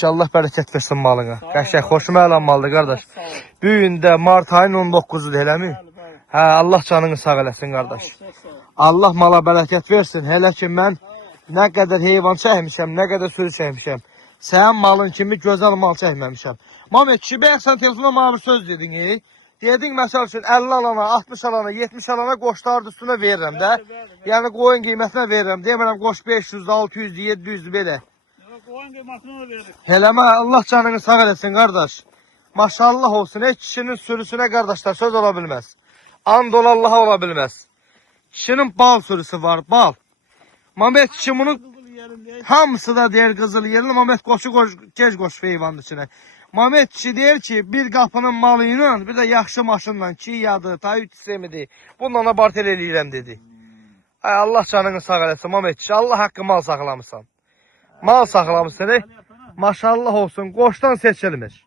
ki Allah bərəkət versin malına. Qəşəng, xoşuma əlan maldır qardaş. Bu gün də mart ayının 19-udur, eləmi? Hə, Allah canını sağ eləsin qardaş. Allah mala bərəkət versin. Hələ ki mən nə qədər heyvan çəkmişəm, nə qədər sürü çəkmişəm. Sənin malın kimi gözəl mal çəkməmişəm. Mamet kişi, bəyək sən telefonda bana bir söz dedin. Dedin məsəl üçün 50 alana, 60 alana, 70 alana qoşların üstünə verirəm də. Yəni qoyun qiymətinə verirəm. Demirəm qoş 500, 600, 700 belə. Qoyun qiymətinə verir. Eləmə, Allah canını sağ eləsin qardaş. Maşallah olsun. Heç kişinin sürüsünə qardaşlar söz ola bilməz. And ol Allaha ola bilməz. Kişinin bal sürüsü var, bal. Mamet kişi bunu hamısı da deyir qızıl yerli. Mamet qoşu gec qoş heyvanın içine. Mamet kişi deyir ki bir qapının malı ilə bir də yaxşı maşınla ki yadı, tayyüt sistemidir. Bununla abartel eləyirəm dedi. Ay Allah canını sağ eləsin Mamet kişi. Allah haqqı mal saxlamısan. Mal saxlamısan. Maşallah olsun. Qoşdan seçilmir.